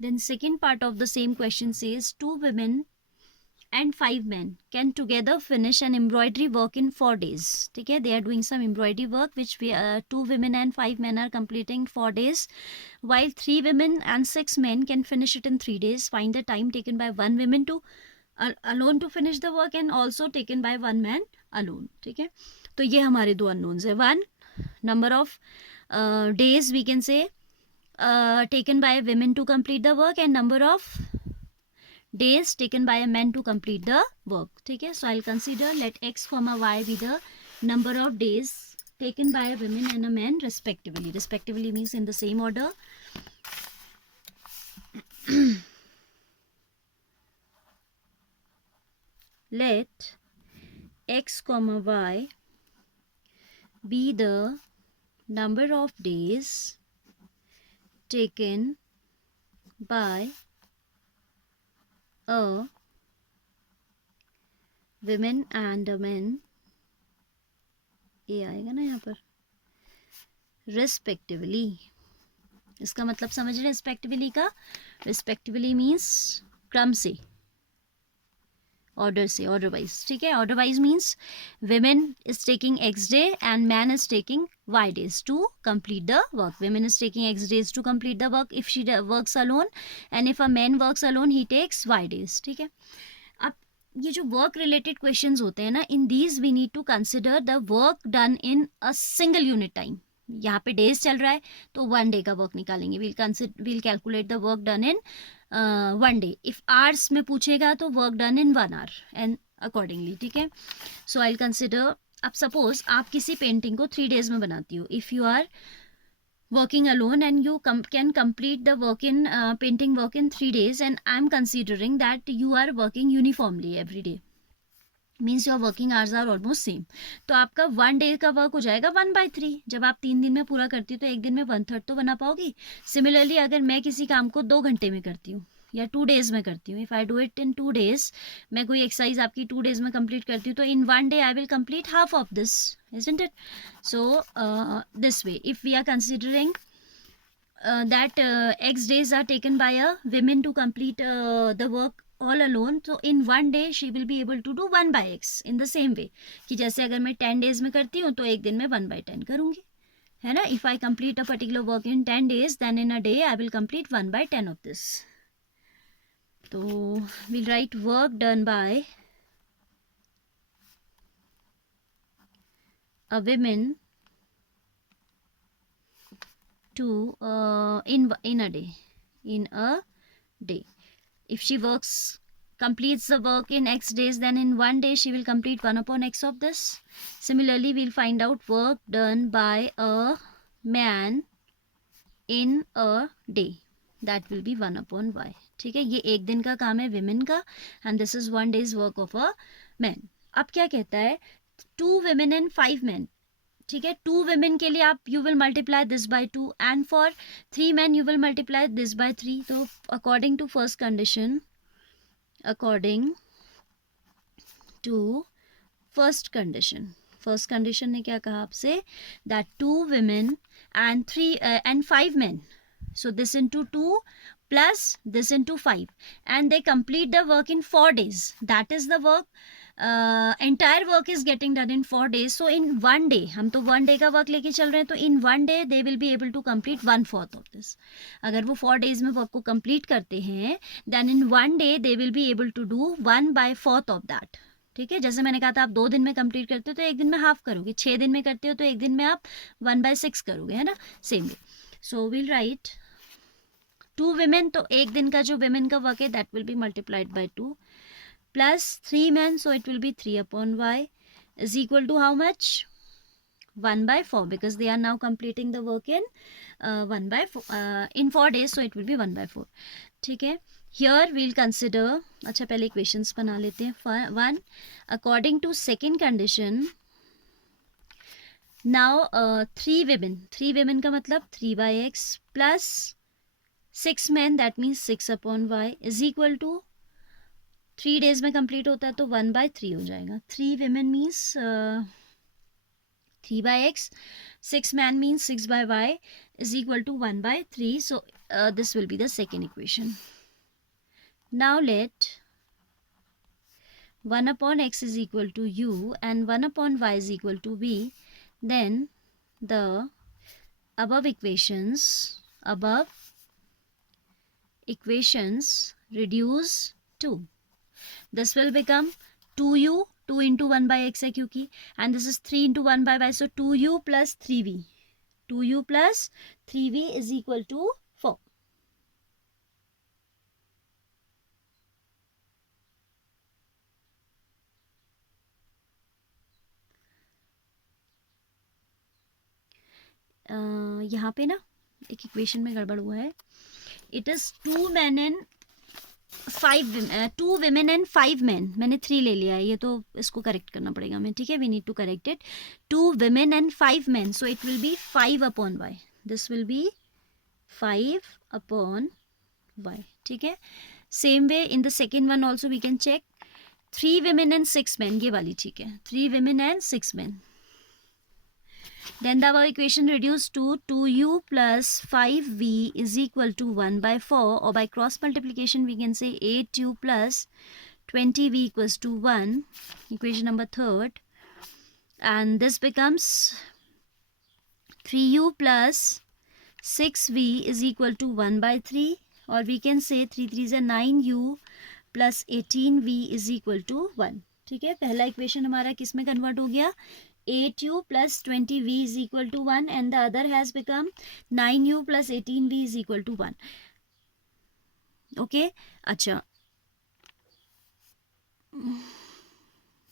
Then second part of the same question says 2 women and 5 men can together finish an embroidery work in 4 days. Okay, they are doing some embroidery work which 2 women and 5 men are completing 4 days, while 3 women and 6 men can finish it in 3 days. Find the time taken by one woman to alone to finish the work and also taken by one man alone. ठीक है, तो ये हमारे दो unknowns है. One, number of days we can say taken by women to complete the work, and number of days taken by a man to complete the work. ठीक है, so I'll consider let x comma y be the number of days taken by a woman and a man respectively. Respectively means in the same order. Let x comma y be the number of days taken by a women and a man. ये आएगा ना यहाँ पर respectively. इसका मतलब समझ रहे respectively का? respectively means क्रम से, order से, order wise. ठीक है, order wise means women is taking x day and man is taking y days to complete the work. Women is taking x days to complete the work if she works alone, and if a man works alone he takes y days. ठीक है, अब ये जो work related questions होते हैं ना, in these we need to consider the work done in a single unit time. यहाँ पे डेज चल रहा है तो 1 डे का वर्क निकालेंगे. We'll calculate the work done in 1 day. If hours में पूछेगा तो work done in 1 hour and accordingly. ठीक है, सो आई कंसिडर. अब सपोज आप किसी पेंटिंग को 3 डेज में बनाती हो. If you are working alone and you can complete the work in painting work in 3 days, and I'm considering that you are working uniformly every day, means your working hours are almost same. तो आपका 1 day का work हो जाएगा 1/3. जब आप 3 दिन में पूरा करती हो तो एक दिन में 1/3 तो बना पाओगी. सिमिलरली अगर मैं किसी काम को 2 घंटे में करती हूँ या 2 डेज में करती हूँ, if I do it in 2 days, मैं कोई एक्सरसाइज आपकी 2 डेज में कंप्लीट करती हूँ, तो इन 1 day I will complete half of this, isn't it? So this way, if we are considering that x days are taken by a women to complete the work all alone, so in 1 day she will be able to do 1/x in the same way कि जैसे अगर मैं 10 days में करती हूँ तो एक दिन में 1/10 करूँगी, है ना. if I complete a particular work in 10 days, then in a day I will complete 1/10 of this. तो we'll write work done by a woman to in a day. If she completes the work in x days, then in 1 day she will complete 1/x of this. Similarly, we'll find out work done by a man in a day. That will be 1/y. ठीक है, ये एक दिन का काम है women का, and this is 1 days work of a man. अब क्या कहता है, 2 women and 5 men. ठीक है, 2 women के लिए आप you will multiply this by 2, and for 3 men you will multiply this by 3. तो according to first condition, first condition ने क्या कहा आपसे, that 2 women and 5 men, so this into 2 plus this into 5, and they complete the work in 4 days. That is the work, entire work is getting done in 4 days. So in 1 day, हम तो 1 day का work लेके चल रहे हैं, तो in 1 day they will be able to complete 1/4 of this. अगर वो 4 days में वर्क को complete करते हैं, then in 1 day they will be able to do 1/4 of that. ठीक है, जैसे मैंने कहा था आप 2 दिन में कंप्लीट करते हो तो एक दिन में हाफ करोगे, 6 दिन में करते हो तो एक दिन में आप 1/6 करोगे, है ना, same way. So will write 2 women, तो एक दिन का जो women का वर्क है that will be multiplied by 2 plus 3 men, so it will be 3/y is equal to how much, 1/4, because they are now completing the work in 1/4 in 4 days, so it will be 1/4. ठीक है, here we'll consider, अच्छा पहले equations बना लेते हैं. 1, according to second condition, now 3 women का मतलब 3/x plus 6 men, that means 6/y is equal to 3 days में कंप्लीट होता है तो 1/3 हो जाएगा. 3 women means 3/x, 6 men means 6/y is equal to 1/3. So this will be the second equation. Now let 1 upon x is equal to u and 1 upon y is equal to v. Then the above equations reduce to, this will become 2u, 2 into 1 by x है क्योंकि, and this is 3 into 1 by y, so 2u plus 3v. 2u plus 3v is equal to 4. यहाँ पे ना एक equation में गड़बड़ हुआ है. It is 2 men and 2 women and 5 men. मैंने 3 ले लिया है, ये तो इसको करेक्ट करना पड़ेगा हमें, ठीक है. We need to correct it. 2 women and 5 men, so it will be 5 upon y. This will be 5 upon y, ठीक है. Same way in the second one also we can check. 3 women and 6 men, ये वाली ठीक है. 3 women and 6 men. Then the above equation reduced to 2u plus 5v is equal to 1 by 4, or by cross multiplication we can say 8u plus 20v equals to 1. Equation number third. And this becomes 3u plus 6v is equal to 1 by 3, or we can say 3 3s are 9u plus 18v is equal to 1. ठीक है. पहला equation हमारा किस में convert हो गया? 8u plus 20v is equal to 1, and the other has become 9u plus 18v is equal to 1. Okay. अच्छा,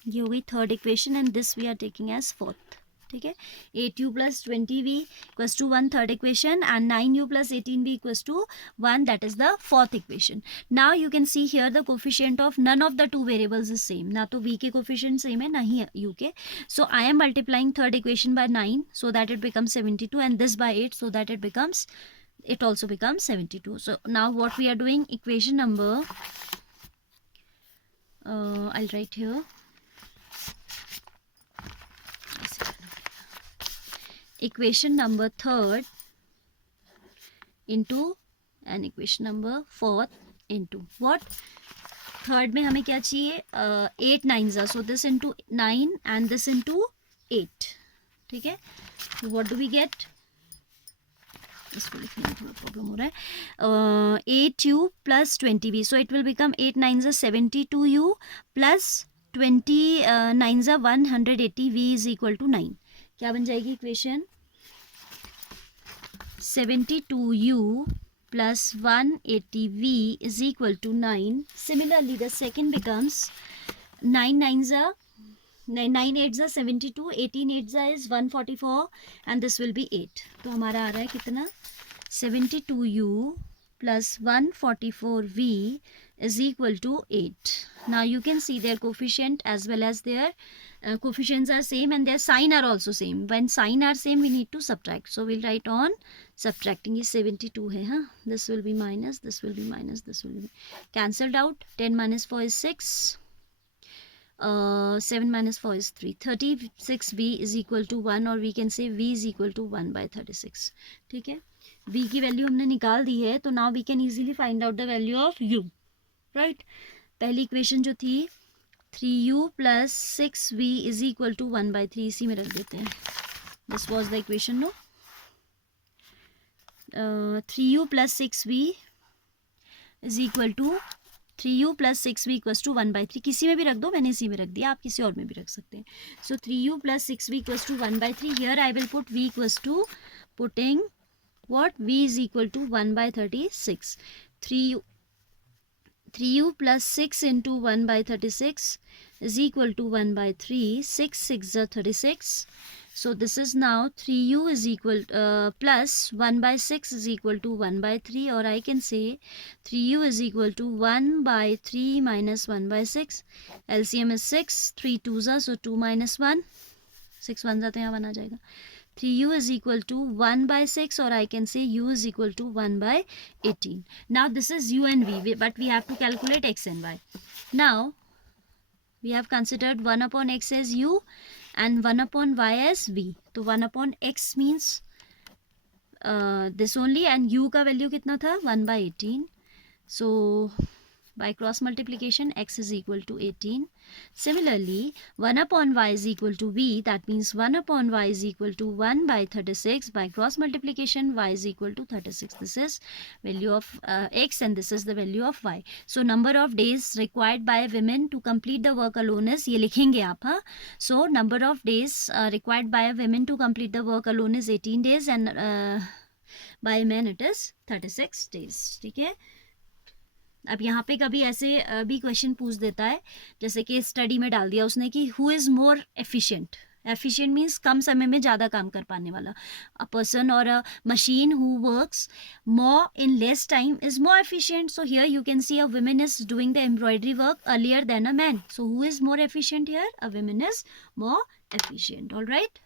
ये हो गई third equation, and this we are taking as fourth. ठीक है. 8u plus 20v equals to 1, third equation, and 9u plus 18v equals to 1, that is the fourth equation. Now you can see here the coefficient of none of the two variables is same. ना तो v के coefficient same है, ना ही u के. So I am multiplying third equation by 9 so that it becomes 72, and this by 8 so that it also becomes 72. So now what we are doing, equation number, I'll write here. Equation number third into and equation number fourth into what? Third में हमें क्या चाहिए? 8 9s, so this into 9 and this into 8. ठीक है. What do we get? इसको लिखने में थोड़ा प्रॉब्लम हो रहा है. 8u plus 20v, so it will become 8 9s are 72u plus 20 9s are 180v is equal to 9. क्या बन जाएगी equation? 72u plus 180v is equal to 9. Similarly, the second becomes 9 8s are 72, 18 8s is 144, and this will be 8. तो हमारा आ रहा है कितना? 72u plus 144v is equal to 8. Now you can see their coefficient as well as their coefficients are same, and their sign are also same. When sign are same, we need to subtract. So we'll write on subtracting. ये 72 है, हाँ. This will be minus, this will be minus, this will be cancelled out. 10 minus 4 is 6. 7 minus 4 is 3. 36v is equal to 1, or we can say v is equal to 1 by 36. ठीक है. v की value हमने निकाल दी है, तो now we can easily find out the value of u. Right. पहली equation जो थी 3u plus 6v is equal to 1 by 3, इसी में रख देते हैं. This was the equation, no? 3u plus 6v is equal to 3u plus 6v equals to 1 by 3. किसी में भी रख दो, मैंने इसी में रख दिया, आप किसी और में भी रख सकते हैं. So 3u plus 6v equals to 1 by 3. Here I will put v equals to, putting what? v is equal to 1 by 36. 3u plus 6 into 1 by 36 is equal to 1 by 3. 6 6 are 36. So this is now 3u is equal plus 1 by 6 is equal to 1 by 3, or I can say 3u is equal to 1 by 3 minus 1 by 6. LCM is 6. 3 2s are, so 2 minus 1. 6 1s are, तो यहाँ 1 आ जाएगा. 3u is equal to 1 by 6, or I can say u is equal to 1 by 18. Now this is u and v, but we have to calculate x and y. Now we have considered 1 upon x as u and 1 upon y as v. So 1 upon x means this only, and u का value कितना था 1/18. So by cross multiplication x is equal to 18. Similarly 1 upon y is equal to v, that means 1 upon y is equal to 1 by 36. By cross multiplication y is equal to 36. This is value of x and this is the value of y. So number of days required by women to complete the work alone is, ये लिखेंगे आप, हाँ. So number of days required by women to complete the work alone is 18 days and by men it is 36 days. ठीक है. अब यहाँ पे कभी ऐसे भी क्वेश्चन पूछ देता है, जैसे कि स्टडी में डाल दिया उसने कि who is more efficient. Efficient means कम समय में ज़्यादा काम कर पाने वाला. अ पर्सन और a machine who works more in less time is more efficient. So here you can see a woman is doing the embroidery work earlier than a man. So who is more efficient here? A woman is more efficient. All right.